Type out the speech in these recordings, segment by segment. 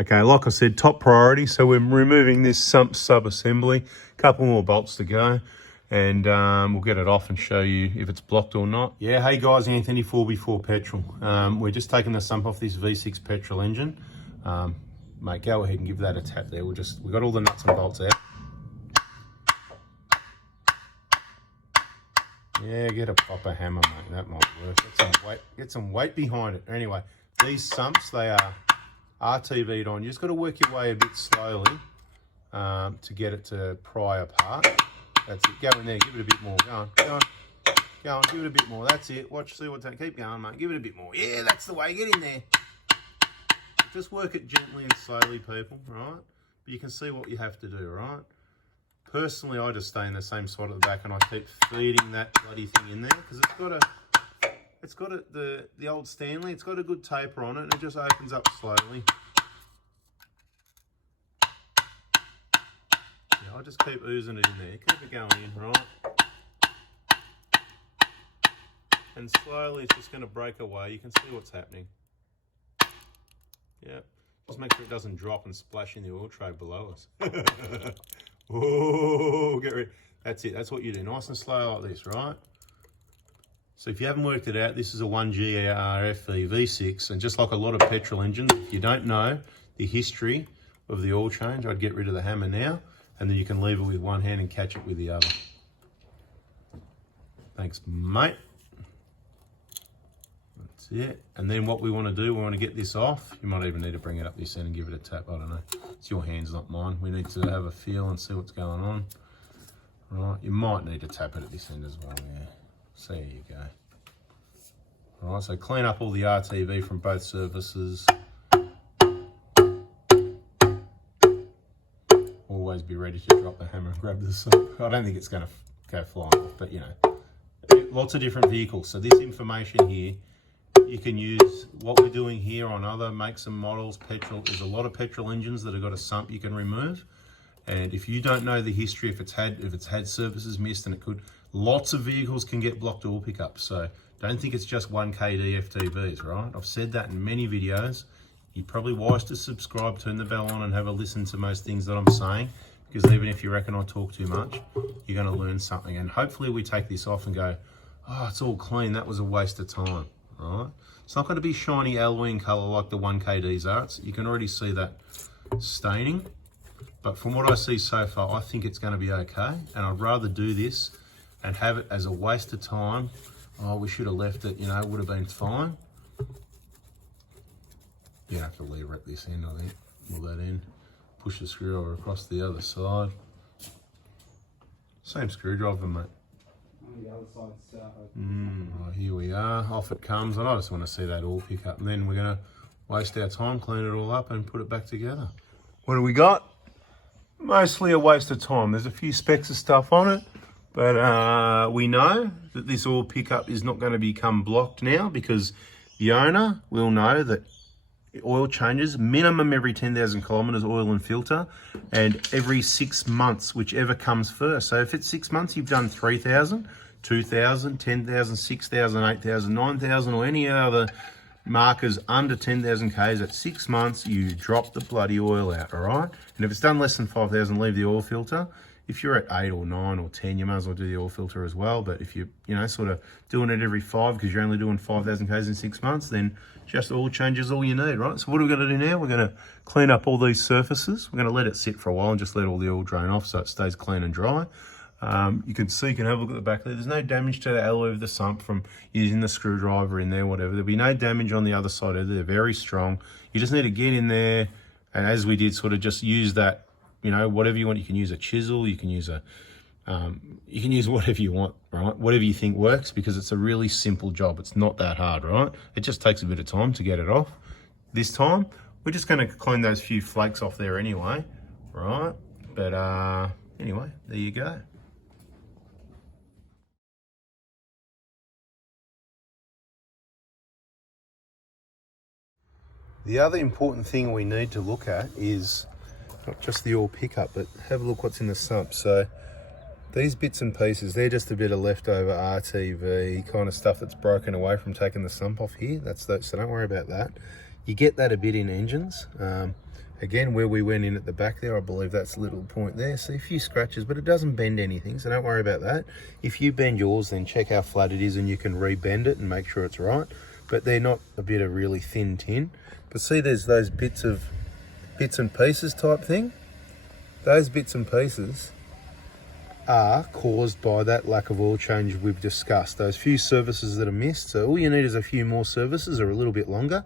Okay, like I said, top priority. So we're removing this sump sub-assembly. A couple more bolts to go. And we'll get it off and show you if it's blocked or not. Yeah, hey guys, Anthony 4x4 Petrol. We're just taking the sump off this V6 petrol engine. Mate, go ahead and give that a tap there. We've got all the nuts and bolts out. Yeah, get a proper hammer, mate. That might work. Get some weight behind it. Anyway, these sumps, they are RTV'd on. You just got to work your way a bit slowly to get it to pry apart. That's it. Go in there. Give it a bit more. Go on. Go on. Go on. Give it a bit more. That's it. Watch. See what's that. Keep going, mate. Give it a bit more. Yeah, that's the way. Get in there. Just work it gently and slowly, people. Right? But you can see what you have to do. Right? Personally, I just stay in the same spot at the back and I keep feeding that bloody thing in there because it's got the old Stanley. It's got a good taper on it and it just opens up slowly. Yeah, I just keep oozing it in there. Keep it going in, right? And slowly it's just going to break away. You can see what's happening. Yeah, just make sure it doesn't drop and splash in the oil tray below us. Oh, get ready. That's it. That's what you do. Nice and slow like this, right? So if you haven't worked it out, this is a 1GRFE V6. And just like a lot of petrol engines, if you don't know the history of the oil change, I'd get rid of the hammer now. And then you can leave it with one hand and catch it with the other. Thanks, mate. That's it. And then what we want to do, we want to get this off. You might even need to bring it up this end and give it a tap. I don't know. It's your hands, not mine. We need to have a feel and see what's going on. Right. You might need to tap it at this end as well. Yeah. So there you go. All right. So clean up all the RTV from both surfaces. Always be ready to drop the hammer and grab the soap. I don't think it's going to go flying off, but you know, lots of different vehicles. So this information here, you can use what we're doing here on other makes and models. Petrol, there's a lot of petrol engines that have got a sump you can remove. And if you don't know the history, if it's had services missed, and it could, lots of vehicles can get blocked oil pickups. So don't think it's just 1KD FTVs, right? I've said that in many videos. You're probably wise to subscribe, turn the bell on and have a listen to most things that I'm saying, because even if you reckon I talk too much, you're going to learn something. And hopefully we take this off and go, oh, it's all clean. That was a waste of time, right? It's not going to be shiny alloy in color like the 1KDs are. You can already see that staining. But from what I see so far, I think it's going to be okay. And I'd rather do this and have it as a waste of time. Oh, we should have left it, you know, it would have been fine. You have to lever at this end, I think. Pull that in. Push the screwdriver across the other side. Same screwdriver, mate. On the other side, Right, here we are. Off it comes. And I just want to see that all pick up. And then we're going to waste our time, clean it all up and put it back together. What do we got? Mostly a waste of time. There's a few specks of stuff on it. But we know that this oil pickup is not going to become blocked now, because the owner will know that oil changes minimum every 10,000 kilometers, oil and filter, and every 6 months, whichever comes first. So if it's 6 months, you've done 3,000, 2,000, 10,000, 6,000, 8,000, 9,000, or any other markers under 10,000 Ks at 6 months, you drop the bloody oil out, all right? And if it's done less than 5,000, leave the oil filter. If you're at 8 or 9 or 10, you might as well do the oil filter as well. But if you're, you know, sort of doing it every 5 because you're only doing 5,000 Ks in 6 months, then just oil change is all you need, right? So what are we going to do now? We're going to clean up all these surfaces. We're going to let it sit for a while and just let all the oil drain off so it stays clean and dry. You can see, you can have a look at the back there. There's no damage to the alloy of the sump from using the screwdriver in there, whatever. There'll be no damage on the other side either. They're very strong. You just need to get in there, and as we did, sort of just use that, you know, whatever you want. You can use a chisel, you can use a, you can use whatever you want, right? Whatever you think works, because it's a really simple job. It's not that hard, right? It just takes a bit of time to get it off. This time, we're just going to clean those few flakes off there anyway, right? But anyway, there you go. The other important thing we need to look at is not just the oil pickup, but have a look what's in the sump. So these bits and pieces, they're just a bit of leftover RTV kind of stuff that's broken away from taking the sump off here. So don't worry about that. You get that a bit in engines, and Again, where we went in at the back there, I believe that's a little point there. See a few scratches, but it doesn't bend anything, so don't worry about that. If you bend yours, then check how flat it is and you can re-bend it and make sure it's right. But they're not a bit of really thin tin. But see, there's those bits and pieces type thing. Those bits and pieces are caused by that lack of oil change we've discussed. Those few services that are missed. So all you need is a few more services or a little bit longer.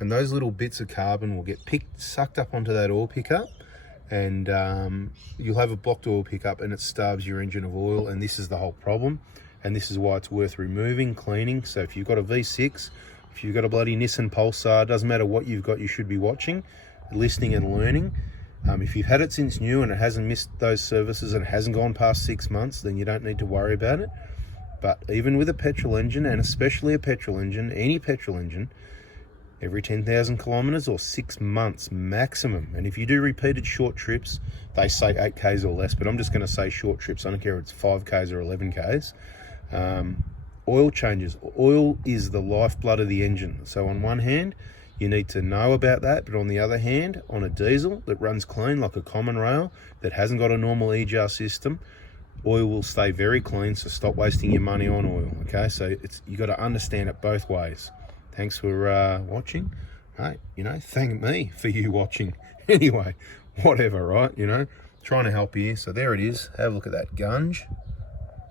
And those little bits of carbon will get sucked up onto that oil pickup, and you'll have a blocked oil pickup and it starves your engine of oil, and this is the whole problem. And this is why it's worth removing, cleaning. So if you've got a V6, if you've got a bloody Nissan Pulsar, doesn't matter what you've got, you should be watching, listening and learning. If you've had it since new and it hasn't missed those services and it hasn't gone past 6 months, then you don't need to worry about it. But even with a petrol engine, and especially a petrol engine, any petrol engine, every 10,000 kilometers or 6 months maximum. And if you do repeated short trips, they say 8Ks or less, but I'm just going to say short trips. I don't care if it's 5Ks or 11Ks. Oil changes. Oil is the lifeblood of the engine. So on one hand, you need to know about that, but on the other hand, on a diesel that runs clean like a common rail, that hasn't got a normal EGR system, oil will stay very clean, so stop wasting your money on oil, okay? So you got to understand it both ways. Thanks for watching. Hey, thank me for you watching. Anyway, whatever, right? Trying to help you. So there it is. Have a look at that gunge.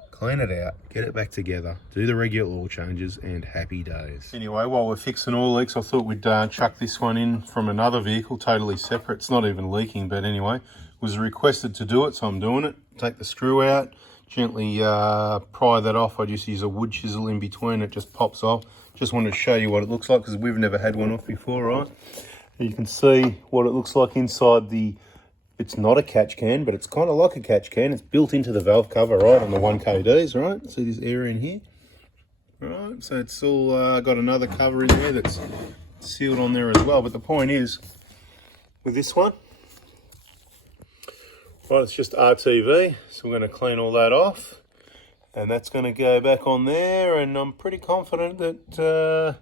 Clean it out. Get it back together. Do the regular oil changes, and happy days. Anyway, while we're fixing oil leaks, I thought we'd chuck this one in from another vehicle, totally separate. It's not even leaking, but anyway, was requested to do it, so I'm doing it. Take the screw out, gently pry that off. I just use a wood chisel in between. It just pops off. Just wanted to show you what it looks like because we've never had one off before, right? You can see what it looks like inside the, it's not a catch can, but it's kind of like a catch can. It's built into the valve cover, right, on the 1KDs, right? See this area in here? Right, so it's all got another cover in there that's sealed on there as well. But the point is, with this one, right, it's just RTV. So we're going to clean all that off. And that's going to go back on there, and I'm pretty confident that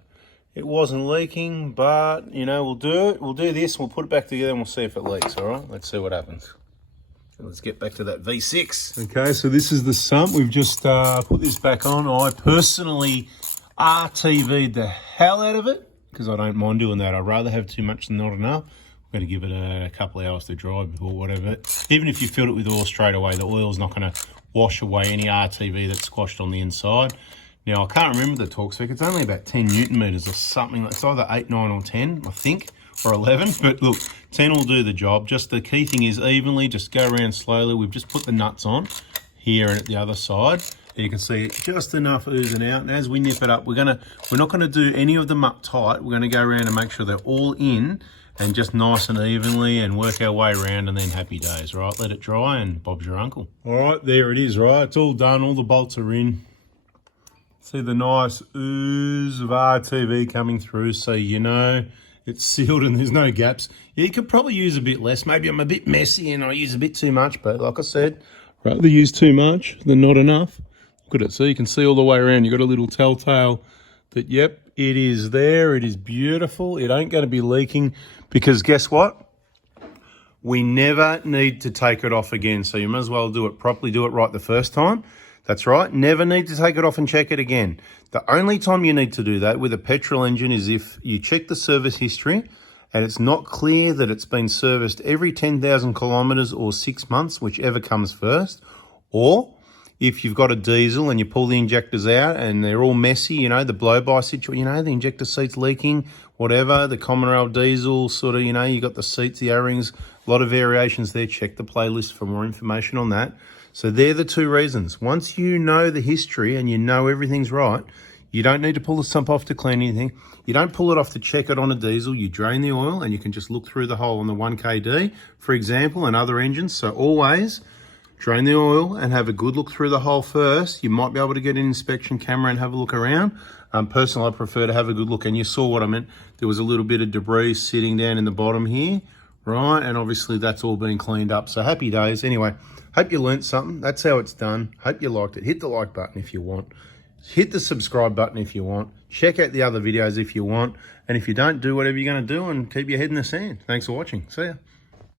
it wasn't leaking, but, we'll do it. We'll do this, we'll put it back together, and we'll see if it leaks, all right? Let's see what happens. Let's get back to that V6. Okay, so this is the sump. We've just put this back on. I personally RTV'd the hell out of it, because I don't mind doing that. I'd rather have too much than not enough. We're going to give it a couple of hours to dry before whatever. Even if you filled it with oil straight away, the oil's not going to wash away any RTV that's squashed on the inside. Now, I can't remember the torque spec. It's only about 10 Newton meters or something. It's either 8, 9 or 10, I think, or 11. But look, 10 will do the job. Just the key thing is evenly, just go around slowly. We've just put the nuts on here and at the other side. You can see just enough oozing out. And as we nip it up, we're not going to do any of them up tight. We're going to go around and make sure they're all in and just nice and evenly, and work our way around, and then happy days, right? Let it dry and Bob's your uncle. All right, there it is, right? It's all done. All the bolts are in. See the nice ooze of RTV coming through, so it's sealed and there's no gaps. Yeah, you could probably use a bit less. Maybe I'm a bit messy and I use a bit too much, but like I said, rather use too much than not enough. Look at it. So you can see all the way around. You've got a little telltale that, yep, it is there. It is beautiful. It ain't going to be leaking, because guess what? We never need to take it off again. So you might as well do it properly, do it right the first time. That's right. Never need to take it off and check it again. The only time you need to do that with a petrol engine is if you check the service history and it's not clear that it's been serviced every 10,000 kilometers or 6 months, whichever comes first, or if you've got a diesel and you pull the injectors out and they're all messy, the blow-by situation, the injector seat's leaking, whatever, the common rail diesel, sort of, you got the seats, the O-rings, a lot of variations there. Check the playlist for more information on that. So they're the two reasons. Once you know the history and you know everything's right, you don't need to pull the sump off to clean anything. You don't pull it off to check it on a diesel. You drain the oil and you can just look through the hole on the 1KD, for example, and other engines. So always drain the oil and have a good look through the hole first. You might be able to get an inspection camera and have a look around. Personally, I prefer to have a good look. And you saw what I meant. There was a little bit of debris sitting down in the bottom here, right? And obviously that's all been cleaned up. So happy days. Anyway, hope you learnt something. That's how it's done. Hope you liked it. Hit the like button if you want. Hit the subscribe button if you want. Check out the other videos if you want. And if you don't, do whatever you're going to do and keep your head in the sand. Thanks for watching. See ya.